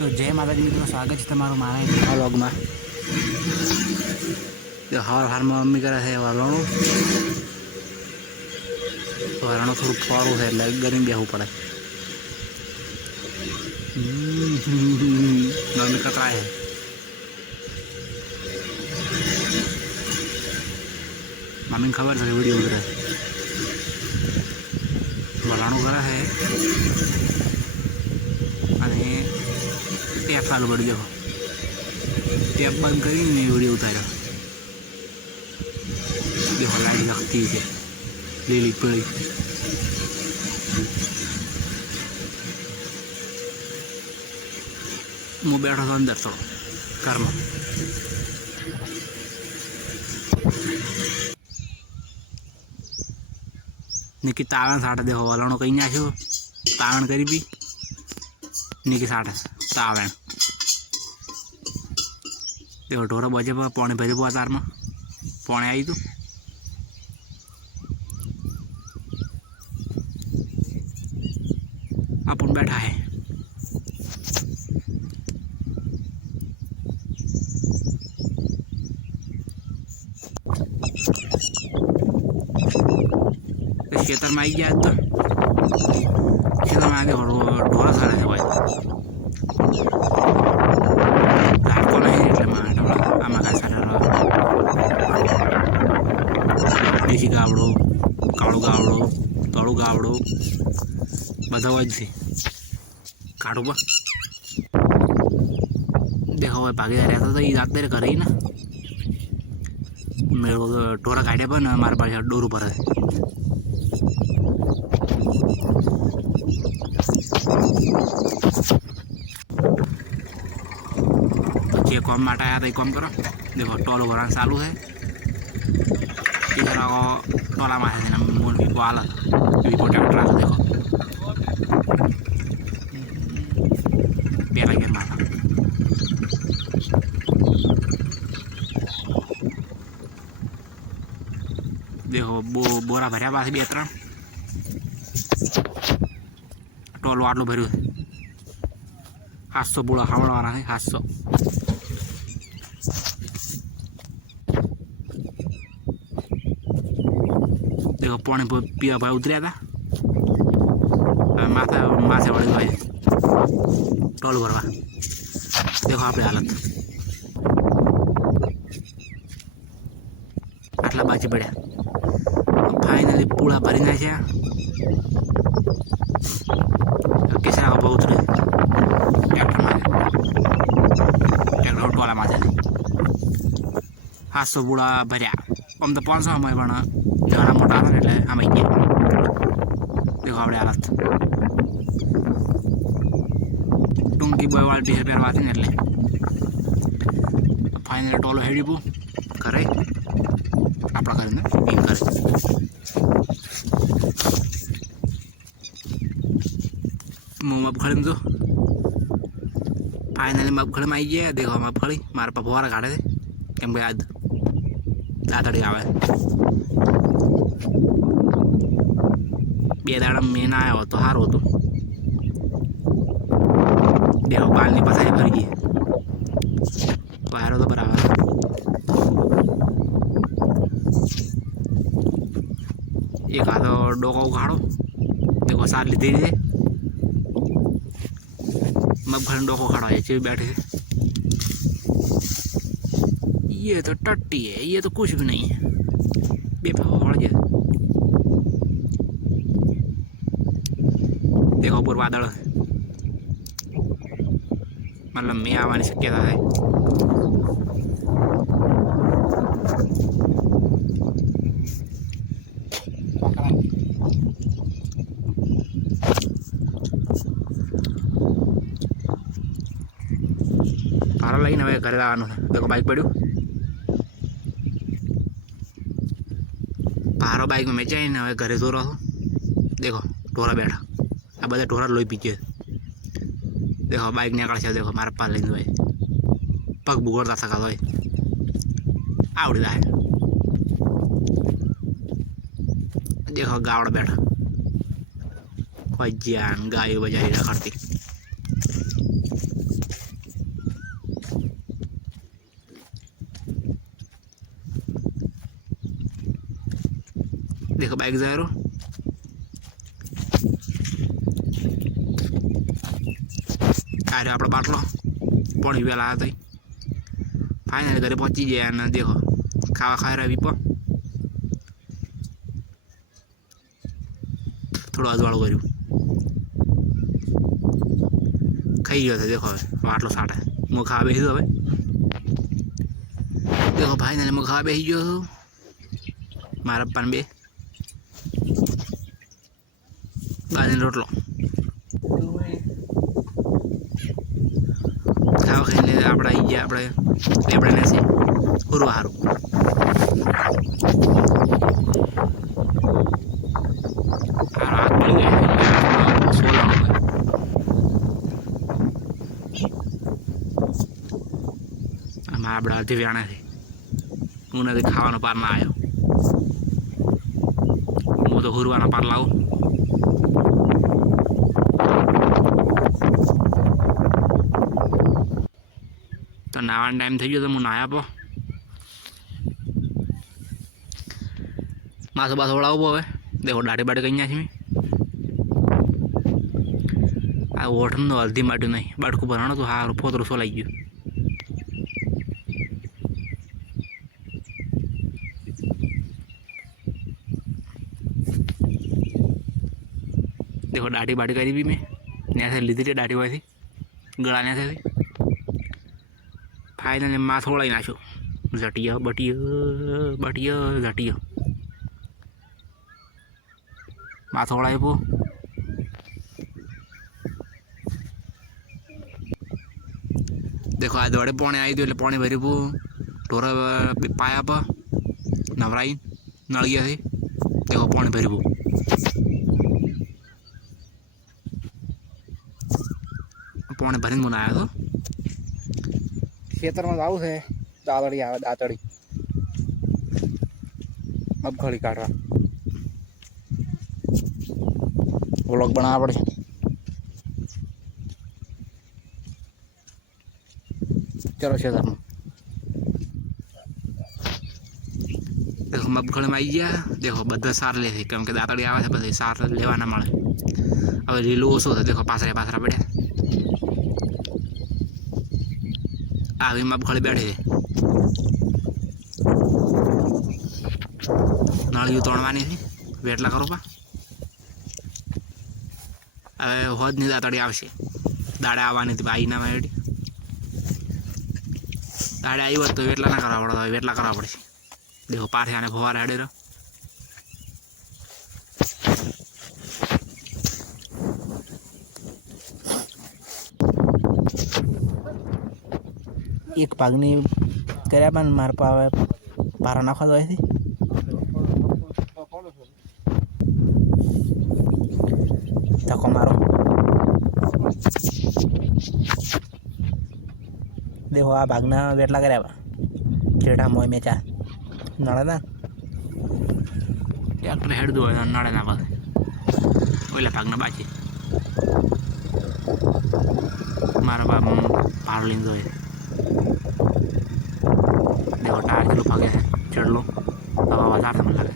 तो जय माता जी मित्रों, स्वागत है तमाરું મારા નવા વ્લોગમાં। તો હાર મમ્મી કરે છે વલણું થોડું ફોરું છે એટલે ગરમી બેસવું પડે। મમ્મી કતરાય છે, મમ્મીને ખબર છે વિડીયો ઉતરે વલણું કરે છે અને ટેપ ચાલુ કરી દો। ટેપ બંધ કરીને મેં વિડીયો ઉતાર્યો। देखो लाइट जगती है લીલી પીળી। હું બેઠો તો અંદર તો ઘરમાં। निकी तावण साठ देखो वलणो कहीं नाख्यो तावण करी भी निकी साठ तावण देखो ढोरा बजे पौने भरे तार में पौने आई तो अपन बैठा है। खेतर में आई गया तो खेतर में आगे ढोरा सारा है भाई रात को नहीं એટલે આમાં કાંઈ સારા દેશી ગાવડો કાળું ગાવડો તળું ગાવડો બધા હોય જ છે કાઢું પણ દેખો ભાઈ ભાગીદાર રહેતા તો એ જાતે કરે ને મેળો ઢોરા કાઢ્યા પણ મારા પાસે ડોરું પર ये कॉम माटा आया था कॉम करो देखो टोल भरान चालू है इधर आओ टोला मारे थे ना मोन भी वाला भी पोटेट रहा देखो बेला के मारा देखो बोरा भरया पास भी अतरा टोल आटलू भरू 700 बोला खावड़वाना है 700। देखो पानी पीवा भाई उतरिया था माथा माथे वड़ी भाई टोल भरवा देखो अपनी हालत आटला बाजी पड़ा फाइनली पूरा भरी ना किसरा का बहुत रहे ट्रैक्टर में ट्रैक्टर टोला में 700 बूढ़ा भरिया आम तो 500 में पण घना मोटा था એટલે આમ આવી ગયા। देखो આપણે हालत टूंकी बॉय वाली टी शर्ट પહેરવા હતી ને એટલે ફાઇનલ ટોલો હેડી પો કરે આપણા કરીને ટીમ કરે मगफड़ी तो फाइनली मगफड़ी में आई गया। देखो मगफड़ी मारे पर फुवारा काढ़े थे केम के आज दातड़ी आवे बे दाड़ा मेन आया हो तो हार हो तो देखो बालनी पसारी भर गई बाहर तो बराबर एक आधो डोका उखाड़ो देखो सार ली दे मगफड़ी डोको खड़ा है चीज बैठे ये तो टट्टी है ये तो कुछ भी नहीं है बेफाड़ जाए। देखो ऊपर बादल मतलब मैं आवानी शक्यता है। पारा लगी हमें घर आना है। देखो बाइक पड़ू पारो बाइक में जाए हमें घरे जो रहो देखो ढोरा बैठा आ बदा ढोरा लोई पीछे देखो बाइक निकल देखो मारा पाल लेने भाई पग बुगड़ता सका भाई आवड़ी जाए। देखो गावड़ बैठा कोई जान गाय बजाई रखती देखो बाइक जा रहा आ रहा अपना बाटलो पानी वेला आया था फाइनल घरे पहुंची गया ना देखो खावा खा रहा पीपो थोड़ा अजवाड़ो करू खाई गयो था देखो बाटलो साटे मुँह खा बेसी तो देखो फाइनल मुँह खा बेसी गयो मारा पन बे बाजरी रोटलो खावा खाई ले अपना आई गया अपने लेबड़ा ने से हुरवा हारू रात मिल गए 16 हो गए हमारा बड़ा दिव्याना थे उन्हें खावा पार ना आयो હું તો હુરવાના પાર લાવું તો નાવાનો ટાઈમ થઈ ગયો તો હું નાયા પો માથું બાથું વળાવું હવે દેખો દાઢી બાઢી કઈ છે આ ઓઠનું હલ્દી માટ્યું નહીં બાટકું ભરાણું તો સારું ફોતરું સોલાઈ ગયું देखो दाढ़ी बाढ़ी करी भी मैं नया से लीधी थी दाढ़ी वाली गला नया से फाइनली माँ थोड़ा ही नाचो झटिया बटिया बटिया झटिया माँ थोड़ा ही वो देखो आज दौड़े पौने आई थी पौने भरी वो ढोरा पाया पा नवराई नल गया थी देखो पौने भरी वो पौने भरी मुना आया तो खेतर में जाऊ है दातड़ी आवे दातड़ी अब खड़ी काट रहा व्लॉग बना पड़े चलो खेतर में देखो मगफड़ी में आई गया देखो बधा सार ले केम के दातड़ी आवे बधे सार लेवा ना मळे हवे लीलू ओछो छे देखो पासरा पासरा पड्या આવી મગફળી બેઠી છે નળિયું તોડવાની છે વેટલા કરો પા હવે હોદની દાતડી આવશે દાડે આવવાની હતી આઈ ના મેડી દાડે આવી હોત તો વેટલા ના કરવા પડે વેટલા કરવા પડશે દેખો પાથે આને ફવારે હેડે રહ્યો एक भागनी કર્યા પણ માર પાસે પારા નાખવા દો અહીંથી ધક્કો મારો देखो आ भागना वेटला કર્યા જેઠા મોય મેચા નળે ના ટ્રેક્ટર હેડ દો નળે ના પાસે ઓલા ભાગના બાકી મારા બાપ પાર લીન દો देखो टायर चलो भागे है चढ़ लो हवा बाजार से लगे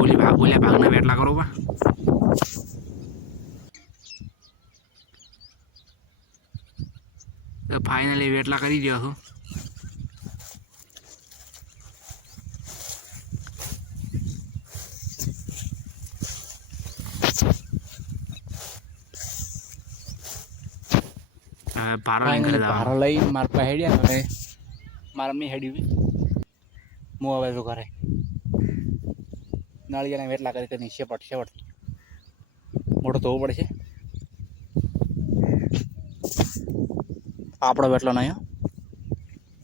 ओली भागने वेटला करो बा तो फाइनली वेटला करी दियो हो भारा लई मार पे हेडिया हवे मार मी हेडी भी मो आवे तो करे नाळियाने वेटला करे कनी शेपट शेवट मोटो तो पड़े छे आपड़ो वेटलो नहीं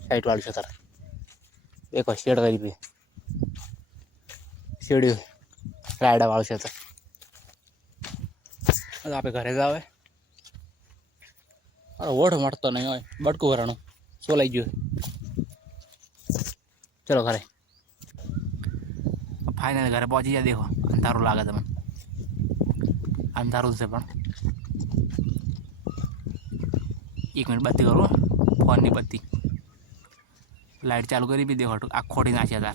साइड वाली छतर देखो शेड करी भी शेडी रायडा वाली छतर अब आपे घरे जावे अरे ओढ़ मटतो नहीं हो बटकू भराणु सोलाई गयो चलो घरे फाइनल घरे पहुंची जाए देखो अंधारू लागे तमने अंधारू से पण 1 मिनट बत्ती करो फोन की बत्ती लाइट चालू करी भी देखो आ खोटी नाचे तार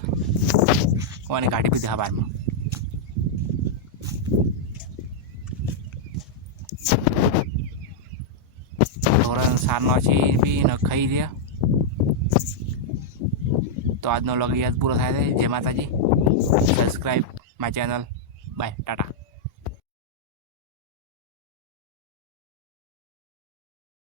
और गाड़ी भी देखा बार में ढोरा सार नाची भी न खाई दिया। तो आज नो लग पूरा थाय जय माताजी। Subscribe my channel. Bye Tata.